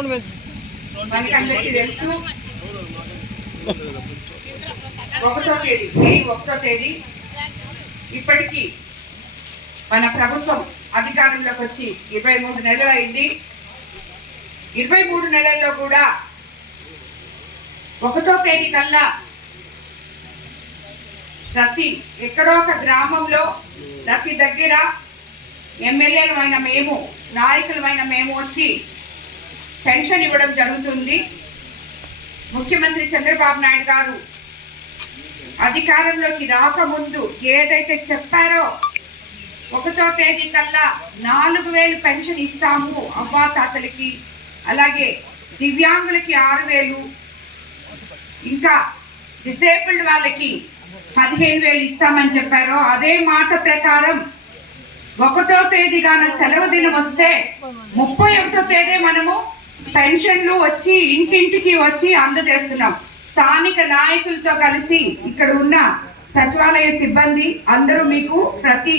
మనకందరికీ తెలుసు 1వ తేదీ మే 1వ తేదీ ఇప్పటికీ మన ప్రభుత్వం అధికారంలోకి వచ్చి 23 నెలలు అయింది. 23 నెలల్లో కూడా 1వ తేదీ కల్లా ప్రతి ఎక్కడో ఒక గ్రామంలో ప్రతి దగ్గర ఎమ్మెల్యేలమైన మేము, నాయకులమైన మేము వచ్చి పెన్షన్ ఇవ్వడం జరుగుతుంది. ముఖ్యమంత్రి చంద్రబాబు నాయుడు గారు అధికారంలోకి రాకముందు ఏదైతే చెప్పారో 1వ తేదీ కల్లా 4000 పెన్షన్ ఇస్తాము అవ్వాతాతలకి, అలాగే దివ్యాంగులకి 6000, ఇంకా డిసేబుల్డ్ వాళ్ళకి 15000 ఇస్తామని చెప్పారో అదే మాట ప్రకారం 1వ తేదీ గాన సెలవు దినం వస్తే 31వ తేదీ మనము పెన్షన్లు వచ్చి ఇంటింటికి వచ్చి అందజేస్తున్నాం. స్థానిక నాయకులతో కలిసి ఇక్కడ ఉన్న సచివాలయ సిబ్బంది అందరూ మీకు ప్రతి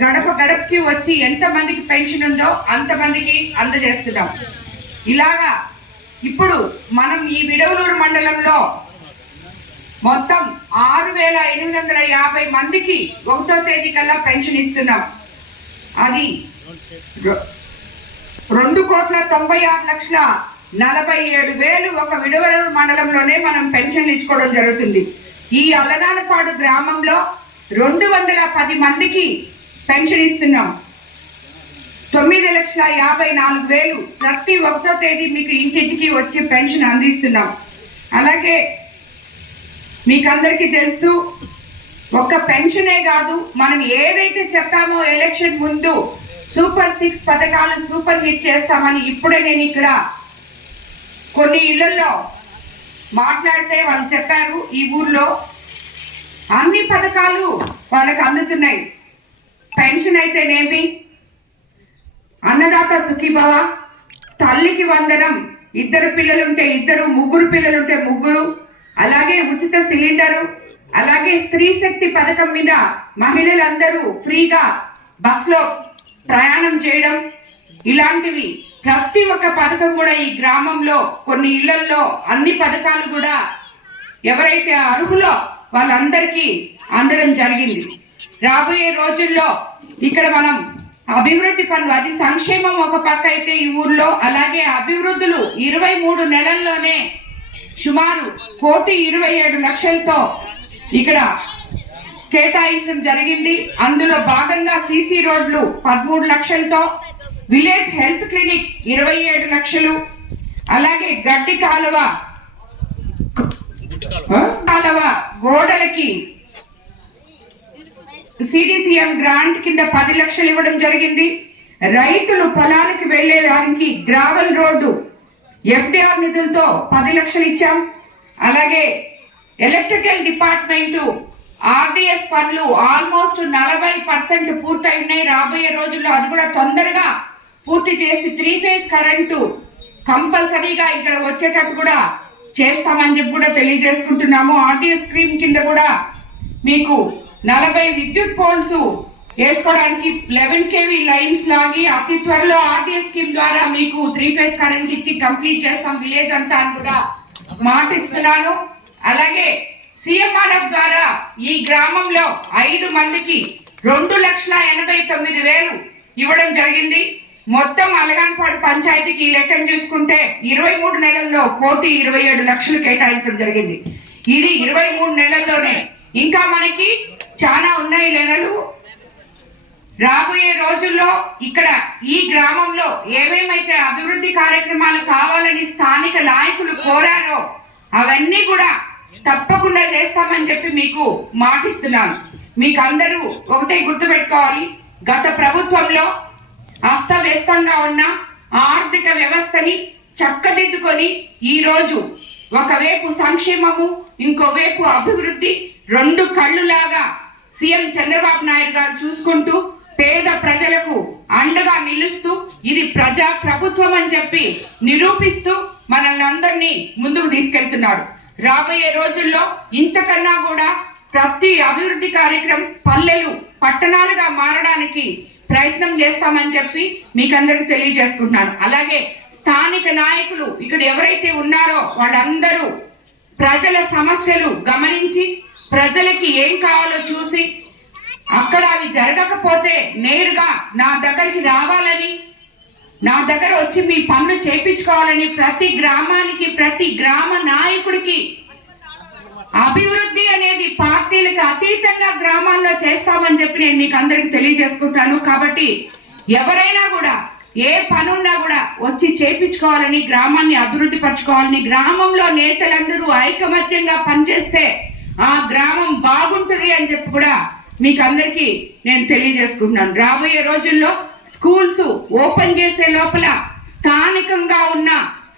గడప గడపకి వచ్చి ఎంతమందికి పెన్షన్ ఉందో అంతమందికి అందజేస్తున్నాం. ఇలాగా ఇప్పుడు మనం ఈ విడవలూరు మండలంలో మొత్తం 6850 మందికి 1వ తేదీ కల్లా పెన్షన్ ఇస్తున్నాం. అది 2,96,47,000 ఒక విడవలూరు మండలంలోనే మనం పెన్షన్లు ఇచ్చుకోవడం జరుగుతుంది. ఈ అలగానపాడు గ్రామంలో 210 మందికి పెన్షన్ ఇస్తున్నాం. 9,54,000 ప్రతి 1వ తేదీ మీకు ఇంటింటికి వచ్చి పెన్షన్ అందిస్తున్నాం. అలాగే మీకందరికీ తెలుసు, ఒక్క పెన్షనే కాదు, మనం ఏదైతే చెప్పామో ఎలక్షన్ ముందు సూపర్ 6 పథకాలు సూపర్ హిట్ చేస్తామని ఇప్పుడే నేను ఇక్కడ కొన్ని ఇళ్లలో మాట్లాడితే వాళ్ళు చెప్పారు, ఈ ఊర్లో అన్ని పథకాలు వాళ్ళకి అందుతున్నాయి. పెన్షన్ అయితేనేమి, అన్నదాత సుఖీభవ, తల్లికి వందనం, 2 పిల్లలుంటే 2, 3 పిల్లలుంటే 3, అలాగే ఉచిత సిలిండరు, అలాగే స్త్రీ శక్తి పథకం మీద మహిళలందరూ ఫ్రీగా బస్లో ప్రయాణం చేయడం, ఇలాంటివి ప్రతి ఒక్క పథకం కూడా ఈ గ్రామంలో కొన్ని ఇళ్లలో అన్ని పథకాలు కూడా ఎవరైతే అర్హులో వాళ్ళందరికీ అందడం జరిగింది. రాబోయే రోజుల్లో ఇక్కడ మనం అభివృద్ధి పనులు, అది సంక్షేమం ఒక పక్క అయితే ఈ ఊర్లో, అలాగే అభివృద్ధులు 23 నెలల్లోనే సుమారు 1,27,00,000తో ఇక్కడ కేటాయించడం జరిగింది. అందులో భాగంగా సీసీ రోడ్లు 13 లక్షలతో, విలేజ్ హెల్త్ క్లినిక్ 27 లక్షలు, అలాగే గడ్డి కాలువ గోడలకి సిడిసిఎం గ్రాంట్ కింద 10 లక్షలు ఇవ్వడం జరిగింది. రైతులు పొలానికి వెళ్లేదానికి గ్రావెల్ రోడ్డు ఎఫ్డిఆర్ నిధులతో 10 లక్షలు ఇచ్చాం. అలాగే ఎలక్ట్రికల్ డిపార్ట్మెంటు ఆర్డిఎస్ పనులు ఆల్మోస్ట్ 40% పూర్తయి ఉన్నాయి. రాబోయే రోజుల్లో అది కూడా తొందరగా పూర్తి చేసి 3 ఫేజ్ కరెంటు కంపల్సరీగా ఇక్కడ వచ్చేటట్టు కూడా చేస్తామని చెప్పి కూడా తెలియజేసుకుంటున్నాము. ఆర్డిఎస్ స్కీమ్ కింద కూడా మీకు 40 విద్యుత్ పోల్స్ వేసుకోవడానికి 11 kV లైన్స్ లాగి అతి త్వరలో ఆర్డిఎస్ స్కీమ్ ద్వారా మీకు 3 ఫేజ్ కరెంట్ ఇచ్చి కంప్లీట్ చేస్తాం విలేజ్ అంతా అని కూడా మాటిస్తున్నాను. అలాగే సిఎంఆర్ఎఫ్ ద్వారా ఈ గ్రామంలో 5 మందికి 2,89,000 ఇవ్వడం జరిగింది. మొత్తం అలగానపాడు పంచాయతీకి లెక్కను చూసుకుంటే 23 నెలల్లో 1,27,00,000 కేటాయించడం జరిగింది. ఇది 23 నెలల్లోనే. ఇంకా మనకి చాలా ఉన్నాయి నెలలు. రాబోయే రోజుల్లో ఇక్కడ ఈ గ్రామంలో ఏమేమైతే అభివృద్ధి కార్యక్రమాలు కావాలని స్థానిక నాయకులు కోరారో అవన్నీ కూడా తప్పకుండా చేస్తామని చెప్పి మీకు మాటిస్తున్నాను. మీకు అందరూ ఒకటే గుర్తుపెట్టుకోవాలి, గత ప్రభుత్వంలో అస్తవ్యస్తంగా ఉన్న ఆర్థిక వ్యవస్థని చక్కదిద్దుకొని ఈ రోజు ఒకవైపు సంక్షేమము, ఇంకోవైపు అభివృద్ధి, 2 కళ్ళులాగా సీఎం చంద్రబాబు నాయుడు గారు చూసుకుంటూ పేద ప్రజలకు అండగా నిలుస్తూ ఇది ప్రజా ప్రభుత్వం అని చెప్పి నిరూపిస్తూ మనల్ని అందరినీ ముందుకు తీసుకెళ్తున్నారు. రాబోయే రోజుల్లో ఇంతకన్నా కూడా ప్రతి అభివృద్ధి కార్యక్రమం పల్లెలు పట్టణాలుగా మారడానికి ప్రయత్నం చేస్తామని చెప్పి మీకు అందరికి తెలియజేసుకుంటున్నాను. అలాగే స్థానిక నాయకులు ఇక్కడ ఎవరైతే ఉన్నారో వాళ్ళందరూ ప్రజల సమస్యలు గమనించి ప్రజలకి ఏం కావాలో చూసి అక్కడ అవి జరగకపోతే నేరుగా నా దగ్గరికి రావాలని, నా దగ్గర వచ్చి మీ పనులు చేయించుకోవాలని ప్రతి గ్రామానికి ప్రతి గ్రామ నాయకుడికి అభివృద్ధి అనేది పార్టీలకు అతీతంగా గ్రామాల్లో చేస్తామని చెప్పి నేను మీకు అందరికి తెలియజేసుకుంటాను. కాబట్టి ఎవరైనా కూడా ఏ పనున్నా కూడా వచ్చి చేయించుకోవాలని, గ్రామాన్ని అభివృద్ధి పరచుకోవాలని, గ్రామంలో నేతలందరూ ఐకమత్యంగా పనిచేస్తే ఆ గ్రామం బాగుంటుంది అని చెప్పి కూడా మీకు అందరికీ నేను తెలియజేసుకుంటున్నాను. రాబోయే రోజుల్లో స్కూల్స్ ఓపెన్ చేసే లోపల స్థానికంగా ఉన్న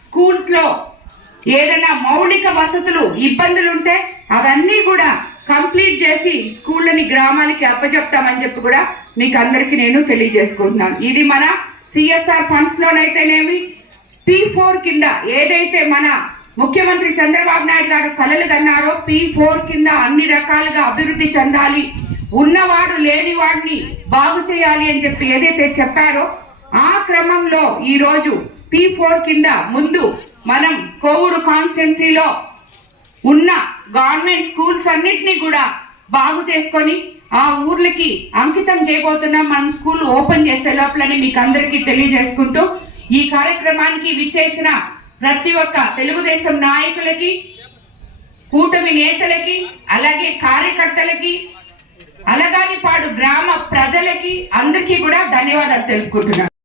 స్కూల్స్ లో ఏదైనా మౌలిక వసతులు ఇబ్బందులు ఉంటే అవన్నీ కూడా కంప్లీట్ చేసి స్కూళ్ళని గ్రామాలకి అప్పచెప్తామని చెప్పి కూడా మీకు అందరికీ నేను తెలియజేసుకుంటున్నాను. ఇది మన సిఎస్ఆర్ ఫండ్స్ లోనైతేనేమి P4 కింద ఏదైతే మన ముఖ్యమంత్రి చంద్రబాబు నాయుడు గారు కలలు కన్నారో P4 కింద అన్ని రకాలుగా అభివృద్ధి చెందాలి, ఉన్నవాడు లేని వాడిని బాగు చేయాలి అని చెప్పి ఏదైతే చెప్పారో ఆ క్రమంలో ఈ రోజు P4 కింద ముందు మనం కోవూరు కాన్స్టిట్యున్సీలో ఉన్న గవర్నమెంట్ స్కూల్స్ అన్నిటినీ కూడా బాగు చేసుకొని ఆ ఊర్లకి అంకితం చేయబోతున్నాం. మనం స్కూల్ ఓపెన్ చేసే లోపలని మీకు అందరికీ తెలియజేసుకుంటూ ఈ కార్యక్రమానికి విచ్చేసిన ప్రతి ఒక్క తెలుగుదేశం నాయకులకి, కూటమి నేతలకి, అలాగే కార్యకర్తలకి, అలగానిపాడు గ్రామ ప్రజలకి అందరికీ కూడా ధన్యవాదాలు తెలుపుకుంటున్నాను.